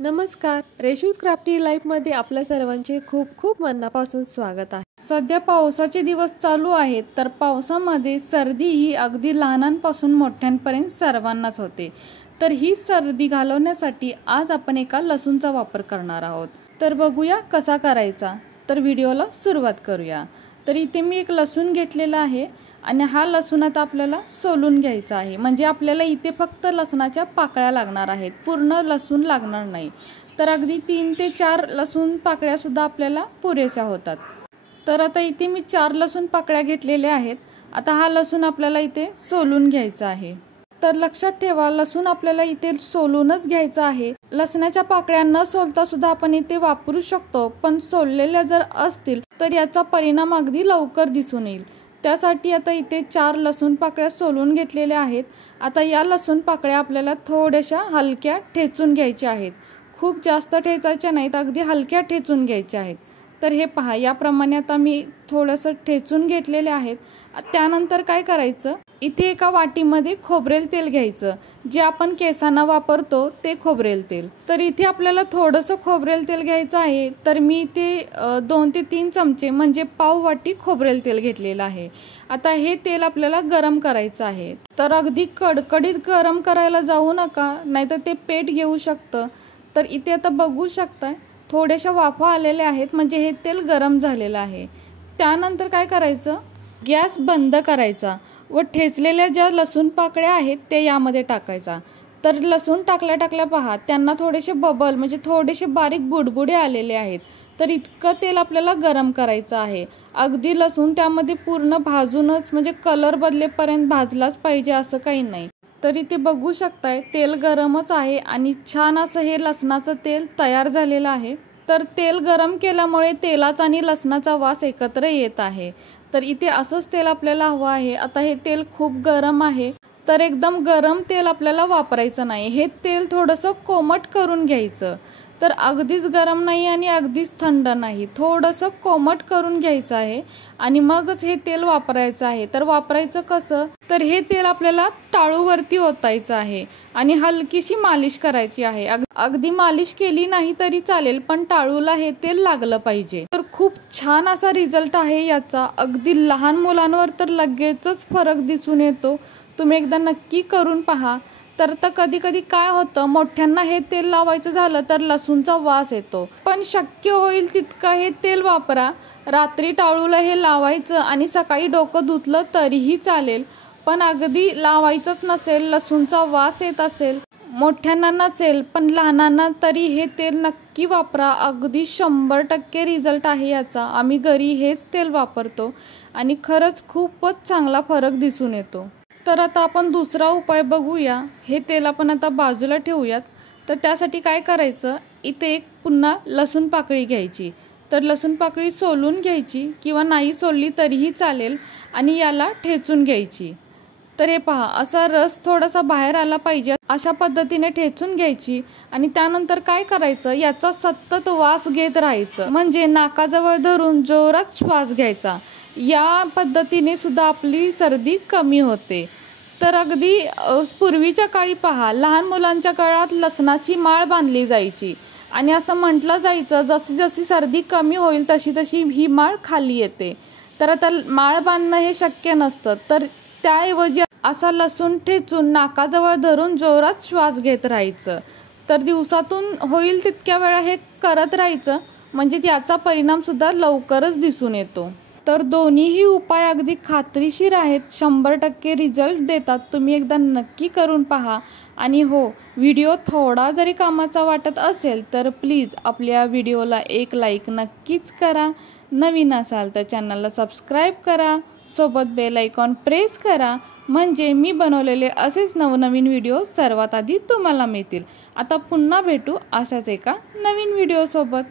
नमस्कार, रेशूज क्राफ्टी लाईफमध्ये आपल्या सर्वांचे खूप खूप मनापासून स्वागत आहे। सध्या पावसाचे दिवस चालू आहेत, तर पावसामध्ये सर्दी ही अगदी लहानांपासून मोठ्यांपर्यंत सर्वांनाच होते। तर ही सर्दी घालवण्यासाठी आज आपण एका लसूणचा वापर करणार आहोत। तर बघूया कसा करायचा। तर व्हिडिओला सुरुवात करूया। तर इथे मी एक लसूण घेतलेला आहे आणि हा लसूण आता आपल्याला सोलून घ्यायचा आहे। म्हणजे आपल्याला इथे फक्त लसणाच्या पाकळ्या लागणार आहेत, पूर्ण लसूण लागणार नाही। तर अगदी 3 ते 4 लसूण पाकळ्या सुद्धा आपल्याला पुरेशा होतात। तर आता इथे मी 4 लसूण पाकळ्या घेतलेल्या आहेत। आता हा लसूण आपल्याला इथे सोलून घ्यायचा आहे। तर लक्षात ठेवा, लसूण आपल्याला इथे सोलूनच घ्यायचा आहे। लसणाच्या पाकळ्या न सोलता सुद्धा आपण इथे वापरू शकतो, पण सोललेल्या जर असतील तर याचा परिणाम अगदी लवकर दिसून येईल। त्यासाठी आता इथे 4 लसूण पाकळ्या सोलून घेतलेल्या आहेत। आता या लसूण पाकळ्या आपल्याला थोड्याशा हलक्या ठेचून घ्यायच्या आहेत। खूप जास्त ठेचायच्या नाहीत, अगदी हलक्या ठेचून घ्यायच्या आहेत। तर हे पहा, याप्रमाणे आता मी थोडंसं ठेचून घेतलेले आहेत। त्यानंतर काय करायचं, इथे एका वाटीमध्ये खोबरेल तेल घ्यायचं, जे आपण केसांना वापरतो ते खोबरेल तेल। तर इथे आपल्याला थोडंसं खोबरेल तेल घ्यायचं आहे। तर मी इथे 2 ते 3 चमचे म्हणजे पाव वाटी खोबरेल तेल घेतलेलं आहे। आता हे तेल आपल्याला गरम करायचं आहे। तर अगदी कडकडीत गरम करायला जाऊ नका, नाहीतर ते पेट घेऊ शकतं। तर इथे आता बघू शकता थोड्याशा वाफा आलेल्या आहेत, म्हणजे हे तेल गरम झालेलं आहे। त्यानंतर काय करायचं, गॅस बंद करायचा व ठेचलेल्या ज्या लसूण पाकळ्या आहेत ते यामध्ये टाकायचा। तर लसूण टाकल्या पहा, त्यांना थोडेसे बबल म्हणजे थोडेसे बारीक बुडबुडे आलेले आहेत। तर इतकं तेल आपल्याला गरम करायचं आहे। अगदी लसूण त्यामध्ये पूर्ण भाजूनच म्हणजे कलर बदलेपर्यंत भाजलाच पाहिजे असं काही नाही। तर इथे बघू शकताय तेल गरमच आहे आणि छान असं हे लसणाचं तेल तयार झालेलं आहे। तर तेल गरम केल्यामुळे तेलाचा आणि लसणाचा वास एकत्र येत आहे। तर इथे असंच तेल आपल्याला हवं आहे। आता हे तेल खूप गरम आहे, तर एकदम गरम तेल आपल्याला वापरायचं नाही। हे तेल थोडंसं कोमट करून घ्यायचं। तर अगदीच गरम नाही आणि अगदीच थंड नाही, थोडंसं कोमट करून घ्यायचं आहे आणि मगच हे तेल वापरायचं आहे। तर वापरायचं कसं, तर हे तेल आपल्याला टाळूवरती ओतायचं आहे आणि हलकीशी मालिश करायची आहे। अगदी मालिश केली नाही तरी चालेल, पण टाळूला हे तेल लागलं पाहिजे। तर खूप छान असा रिझल्ट आहे याचा। अगदी लहान मुलांवर तर लगेचच फरक दिसून येतो। तुम्ही एकदा नक्की करून पहा। तर कधी कधी काय होतं, मोठ्यांना हे तेल लावायचं झालं तर लसूणचा वास येतो, पण शक्य होईल तितकं हे तेल वापरा। रात्री टाळूला हे लावायचं आणि सकाळी डोकं धुतलं तरीही चालेल, पण अगदी लावायचंच नसेल, लसूणचा वास येत असेल, मोठ्यांना नसेल पण लहानांना तरी हे तेल नक्की वापरा। अगदी 100% रिझल्ट आहे याचा। आम्ही घरी हेच तेल वापरतो आणि खरंच खूपच चांगला फरक दिसून येतो। तर आता आपण दुसरा उपाय बघूया। हे तेल आपण आता बाजूला ठेवूयात। तर त्यासाठी काय करायचं, इथे एक पुन्हा लसूण पाकळी घ्यायची। तर लसूण पाकळी सोलून घ्यायची किंवा नाही सोलली तरीही चालेल आणि याला ठेचून घ्यायची। तर हे पहा, असा रस थोडासा बाहेर आला पाहिजे, अशा पद्धतीने ठेचून घ्यायची। आणि त्यानंतर काय करायचं, याचा सतत वास घेत राहायचं, म्हणजे नाकाजवळ धरून जोरात श्वास घ्यायचा। या पद्धतीने सुद्धा आपली सर्दी कमी होते। तर अगदी पूर्वीच्या काळी पहा, लहान मुलांच्या काळात लसणाची माळ बांधली जायची आणि असं म्हटलं जायचं जशी जशी सर्दी कमी होईल तशी तशी ही माळ खाली येते। तर आता माळ बांधणं हे शक्य नसतं, तर त्याऐवजी असा लसूण ठेचून नाकाजवळ धरून जोरात श्वास घेत राहायचं। तर दिवसातून होईल तितक्या वेळा हे करत राहायचं, म्हणजे त्याचा परिणाम सुद्धा लवकरच दिसून येतो। तर दोन्हीही उपाय अगदी खात्रीशीर आहेत, 100% रिझल्ट देतात। तुम्ही एकदा नक्की करून पहा। आणि हो, व्हिडिओ थोडा जरी कामाचा वाटत असेल तर प्लीज आपल्या व्हिडिओला एक लाईक नक्कीच करा। नवीन असाल तर चॅनलला सबस्क्राईब करा, सोबत बेल आयकॉन प्रेस करा, म्हणजे मी बनवलेले असेच नवनवीन व्हिडिओ सर्वात आधी तुम्हाला मिळतील। आता पुन्हा भेटू अशाच एका नवीन व्हिडिओ सोबत।